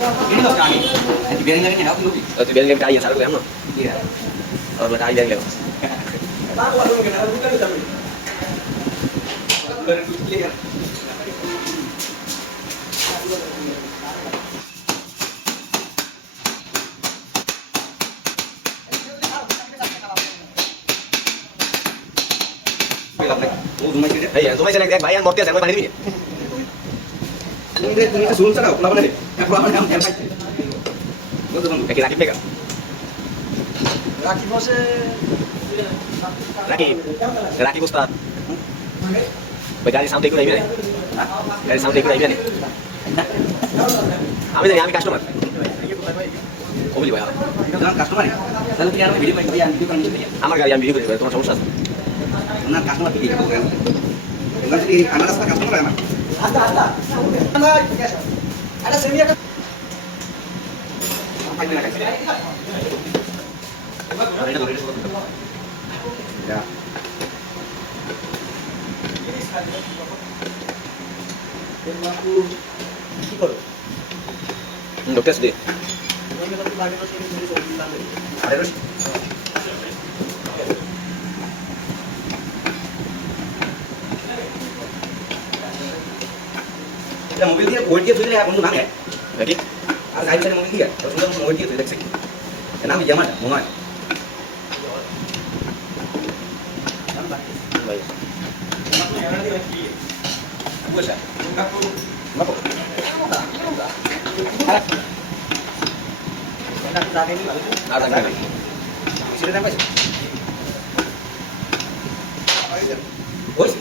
Ini loh kaki. Nanti biarin lagi nyala dulu. Tuh biarin kayak ya salah gue emang. Iya. Kalau kayak biarin lewat. Tahu aku kenal bukan tapi. Baru clear. Iya, cuma saya naik bayang mortir saya mau panen ini. Ini kesulun sana, pelawan ini. Pelawan yang baik. Betul bang. Kaki laki pegang. Laki bos. Laki Ustad. Begali sampai ikut ini. Dari sampai ikut ini. Kami customer. Oh beli bayar. Bilang customer ya. Lalu dia video video kan gitu ya. Amar gari yang video itu cuma sama Ustad. Benar customer video kan. Enggak sih anak rasa customer ya, Mas? Ada. Ada sini kan. Sampai mana kan? Ya. Dokter sedih. Ada terus. Ya mobil dia buat dia tuh dia untuk nang ya. Lagi? Ada saya mobil dia. Terus udah mau dia tuh elektrik. Kenapa jam ada? Mau nggak? Baik. Bagus ya? Kenapa? Ada kali. Sudah sampai sih. Bos,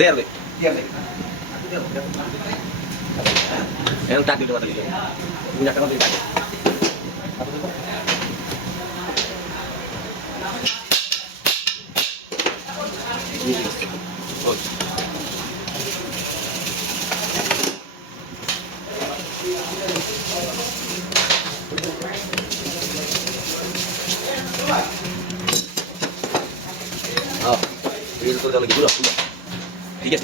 There deh. diam deh. Yang tadi itu tadi. Punya kan tadi. Oh. Oh, ini tuh lagi dulu. Tiga.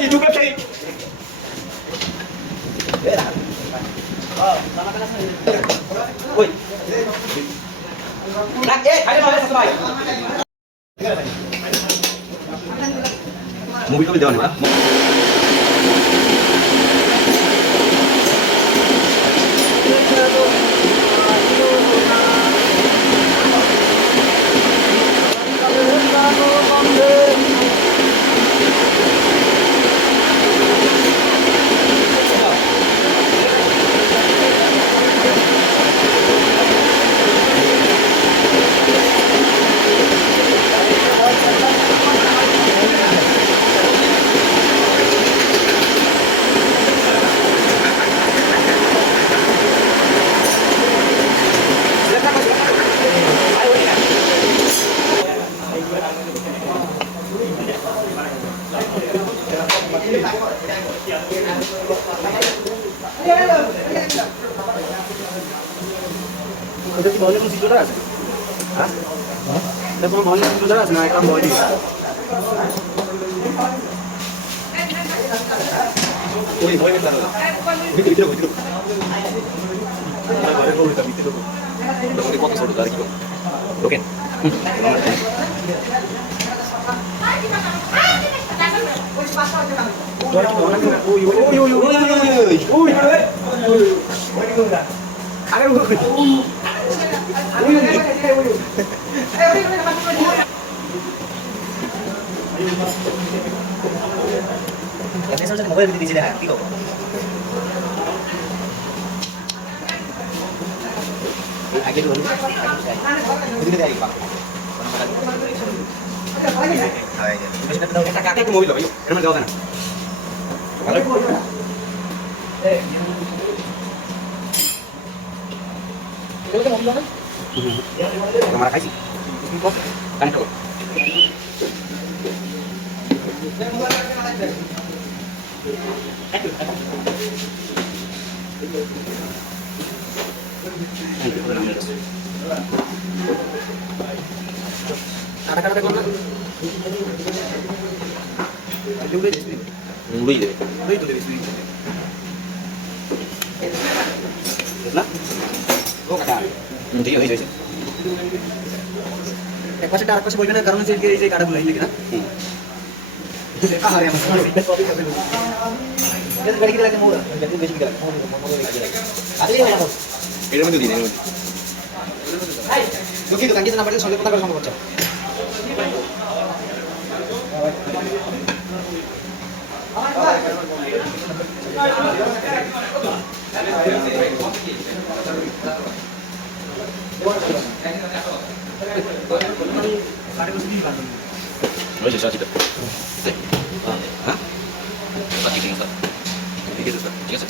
Hidup lagi. Woi. Nak, ada mana satu baik. Mobil kami jalan mana? Udah maunya mesti deras. Hah? Udah maunya mesti deras naik kamu ini. Uy, boleh minta dulu. Gitu. Boleh minta gitu. Udah mau dipotong sudah dari gitu. Oke. Biasanya mobil di sini hati kok. Lagi dulu. Ini dari Pak. Kita kakek ke mobil loh, yuk. Kenapa kau sana? Kamar kasih. Kan kau. কাটা কাটা দেখলাম না উড়ে this উড়েই দেবে উড়েই তো this না ও কাটা ঠিক আছে হয়েছে এক পাশে আর পাশে বইবে না কারণ হচ্ছে এই যে কাটাগুলো এই দিকে না আরে আমার এটা গাড়ি কি লাগে মোড়া এটা বেশি কি লাগে আরে ভাই আমার এর মধ্যে দিন এর মধ্যে দুঃখিত তো কাঙ্ক্ষিত নাম্বারটা সঙ্গে কথা বলা সম্ভব হচ্ছে হয়েছে সাজিটা হ্যাঁ ঠিক আছে ঠিক আছে ঠিক আছে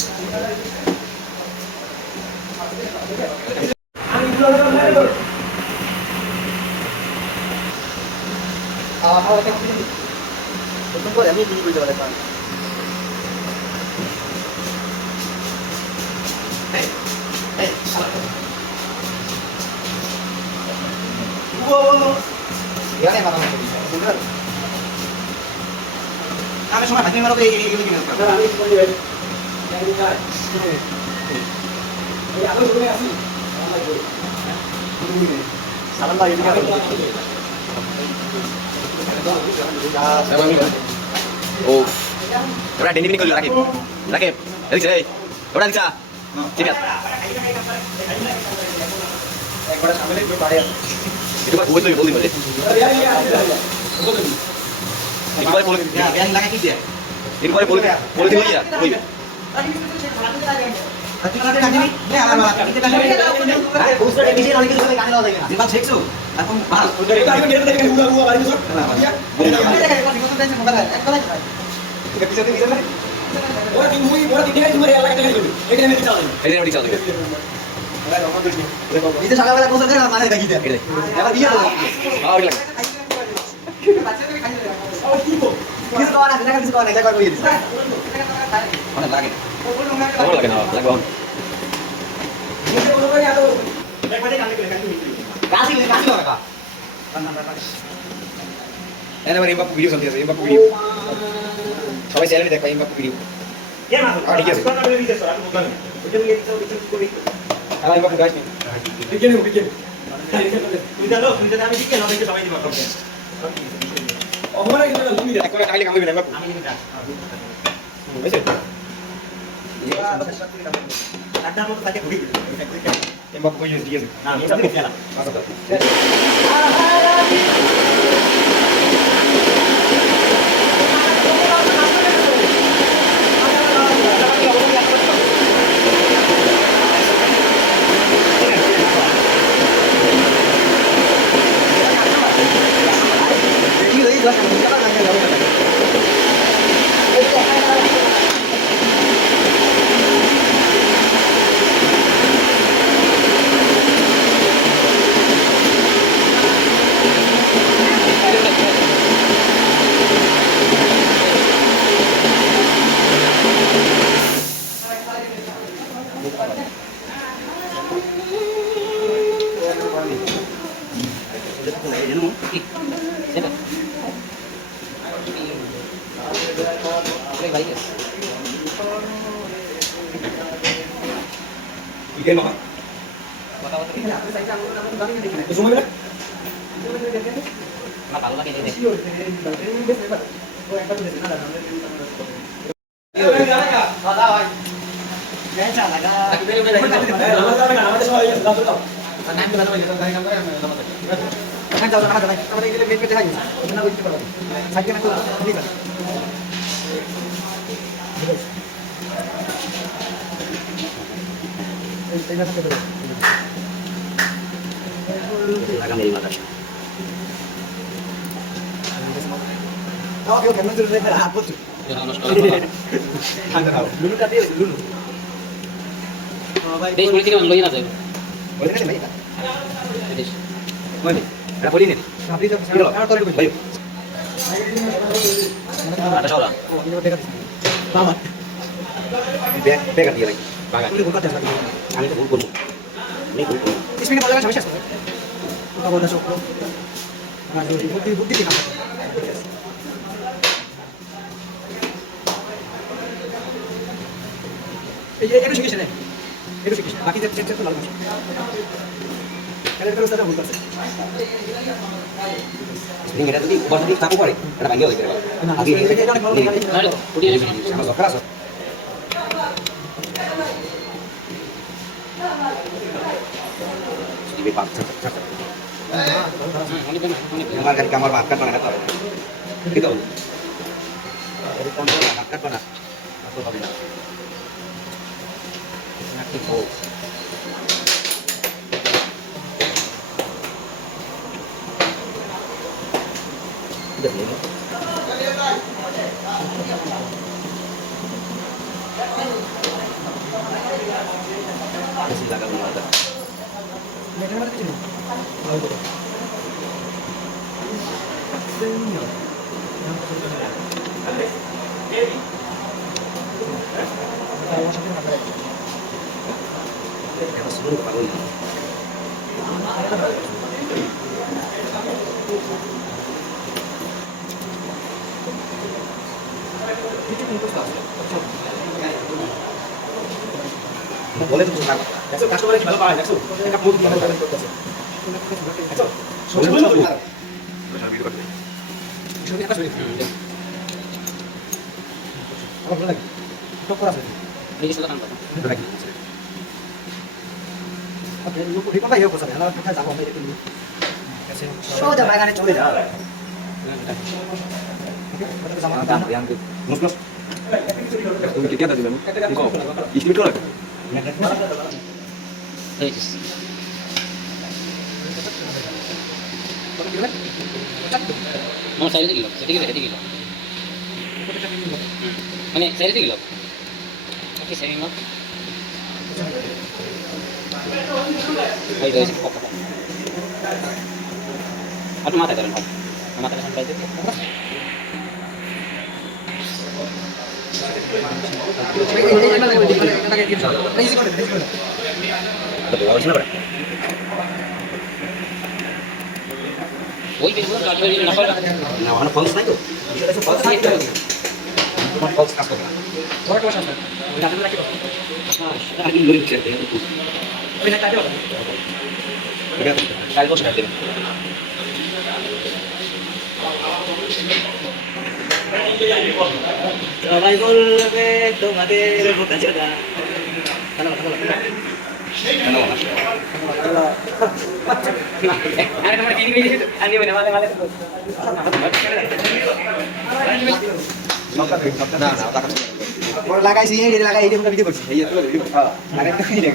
আমি বিলি করে দেবো আমি সময় ভাজি মারো এইগুলো কিনে সালাম ভাই ও ওরা ডেলিভারি করলো রাকিব রাকিব এদিকে রে ওরা দিছা ঠিক আছে একবার সামনে একটু পারে এটা ওই তো বলি বলে একবার বলে ব্যাং লাগা কি দিয়ে একবার বলে বলে দিই ইয়া কইবে এদিকে চাও দিবে সকালবেলা পৌঁছাতে মানে দেখি এবার বিয়ে আর লাগে কিছু করা না কিছু করা না এটা করে দিই অনেক লাগে আমার লাগে না লাগবে কাশি কাশি লাগা এবার এমবাপ্পে ভিডিও চলতেছে এমবাপ্পে ভিডিও সবাই চ্যানেলে দেখো এমবাপ্পে ভিডিও ঠিক আছে আর এমবাপ্পে গাইস নি এখন চাইলে কামড়ে না এমবাপ্পে বুঝছে এমবাপ্পে কই ঠিক আছে Ikan mama. Semua bila? Kenapa lu pakai ini? Akan dari mata. Oke, kamu tuh udah apa tuh? Dulu tadi dulu. দেশ পলিটিকে লই না যায় Boleh kan, baik. দেশ Mana? Ada poli ni. Tapi itu sekarang kalau tahu Bayu. Ada seorang. Oh, ini udah Mama. Pegang dia lagi. Bagai. Ini bukan dasar. Ini tu pun. স্প্রিংয়ে বলা সমস্যা আছে ওটা বলা শুকনো আর বুদ্ধি বুদ্ধি কি কাম করে এই এটা শিখিস না এটা শিখিস বাকি যে চেক তো লাগবে ক্যালেন্ডার ওস্তাদ ভুল করছে স্প্রিং এটা যদি উপর থেকে চাপ পড়ে এটা ভাঙিয়ে হয়ে যাবে আগে এটা অনেক ভালো নাহলে ফুটিয়ে নেবে আমার দরকার আছে দিবে পাঁচ অনেক বেন অনেক আমার গাড়ি আমার হাত কাটবে না তো ঠিক আছে এই কোন হাত কাটবে না তো হবে না ঠিক আছে Kasih laga mata. মেটার মধ্যে কিছু নেই ভালো করে সেনিয়র আমার সাথে কথা বলছি Kita semua kalau ini. কিছু কিন্তু আছে Boleh tuh kan. দেখো কাস্টমারে ভালো পায় দেখো একটা মুখ ভালো করে করতেছে দেখো Boleh tuh. ছবি আকাশ হয়ে আমার ভালো লাগে টপ করা আছে নিজে সাদা কাম করে আপনি লোক রিপোর্টটা ইয়ে করতে হবে কোথায় যাবো আমরা একটু কাছে সোজা বাগানে চলে যাও। Yang mus mus. তুমি কি কেটে দিবেন কো স্পিড করে এই যে আমার সাইডে গেল সেদিকে হেঁটে গেল মানে সাইডে গেল কি সাইড না এই যে আপনি মাথা করেন মাথা করেন পাইতে ওই পেছনে কাটবে না করে Nah, mana false naik tuh? Bisa false naik tuh. Cuma false kas kok. বড় কথা আছে ওই দাদা নাকি Tadi ngeri chat ya itu. ওই নাকি আছে Udah, kali bos nanti. সবাই বলবে তোমাদের বোকা জায়গা হ্যালো হ্যালো Ano? আরে তোমার কি নিয়ে গেছিস আনি মানে মানে মানে Nah, nah, tak. Kalau lagai sini dia lagai dia bukan video bersih. Iya, itu video. Lagai itu ini.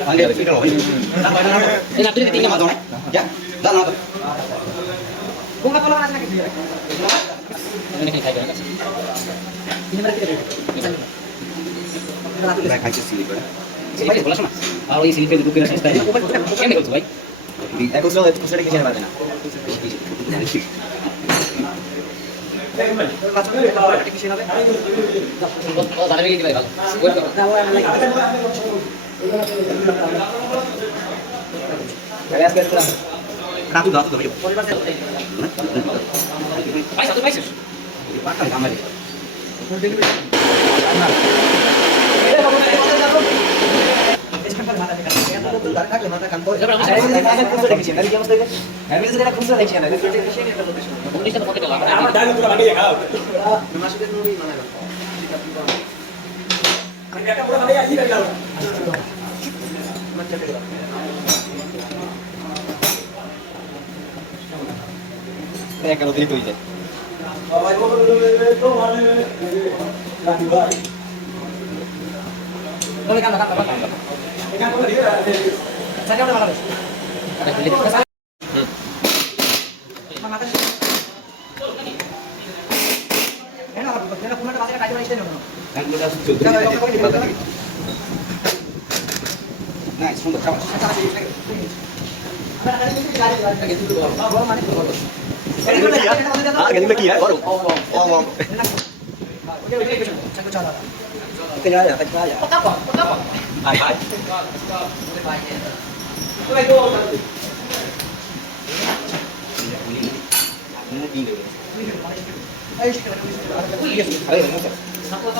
Panggil video loh. এই আপনি তিনটা Tinggal মাত্র matong. Ya, dah matong. bunga tolong anak gitu ya মানে কি খাইবে না ini mereka tidak Naik aja sini, Bro. সিলিপে বলা শোনা আর ওই সিলিপে ঢুকে রাখছিস তাই কেন বলছো ভাই Aku selalu itu sering kesini Pak. ও জানাবে কি ভাই ভালো ওয়েট করো Ratu dah tuh video. ভাই সাথে পাইছিস Pakai kamera. পুলিশটা পকেটে লাগা আমার ডায়লগ পুরো বানিয়ে খাও আমি একটা পুরো বানিয়ে আসি গেল Kalau itu aja. সবাই বলবে তোমাদের রানী ভাই বলে কান্না কান্না কান্না এখানে বলে দিয়ে সাথে ওটা ভালো Nah, sudah sama. Ah, ganti lagi ya baru. Oh. Satu cara. Kaya ya, kaya. Hai, hai. Ini tinggal. Ayo kita lagi. Ayo, masuk.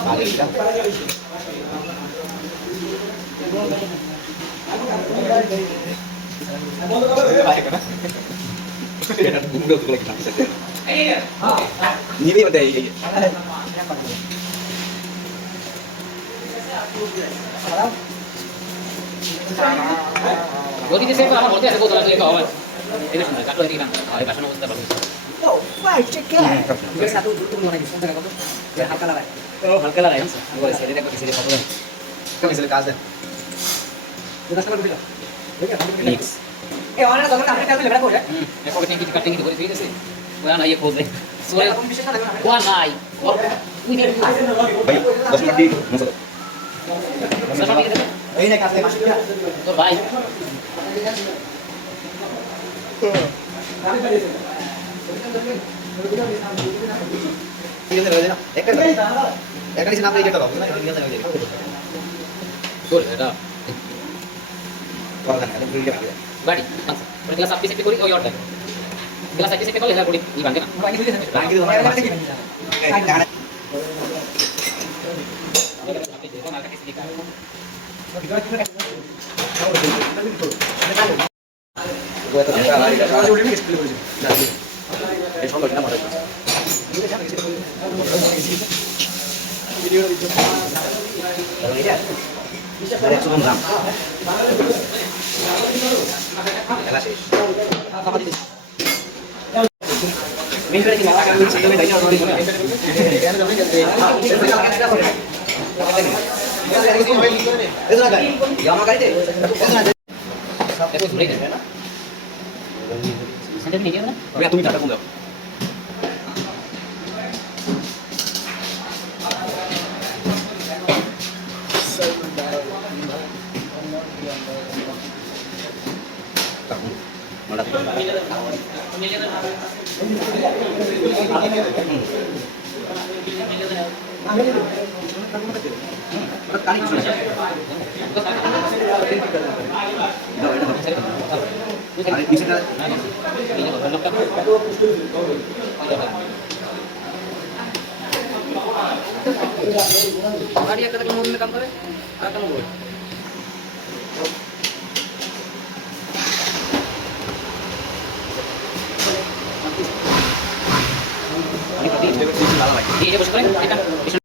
Balik kan. Baik kan? Kaya bumbu tuh lagi bisa. Ini dia udah ini. Roti di sini apa roti ada botol lagi kau. Ini sudah kato ini kan. Ah, pasang udah bagus. Yo, why check it. Biar satu tunggu lagi. Sebentar kau. Biar halka lah. Oh, halka lah ya. Boleh sini deh, sini foto deh. Kami sudah kasih. Kita sekarang dulu. Mix. Orang nak tahu kita boleh berapa ya? मैं pocket में cutting की कोई से वो ना ये खोल दे सोरे Kamu bisa kan? वो नाई और कोई नहीं Baik, 10 menit di masuk. सब ठीक है Ini kasih masuk ya. तो भाई Ini ada. Ekor di sini apa aja kalau? Ini ada aja. बोल बेटा Kalau kan ada beli dia. गाड़ी और क्लास आपकी सेट करी और और क्लास आपकी सेट कर ले कोई ये बांधे ना Orang itu dia. Lagi itu mana masih? Jangan. Gua tetap lari. Besok kita mau. Kalau ini dari Sunan Ram. Main पे tinggal kan satu bedanya orang ini Itu ada. Ya makan itu. Itu ada. tapi sulit kan sampai ini kan Lihat tuh ada enggak? गाड़ी একটা তখন মোবিলে কাম করে আর কেন বল এই যে বসে করেন এটা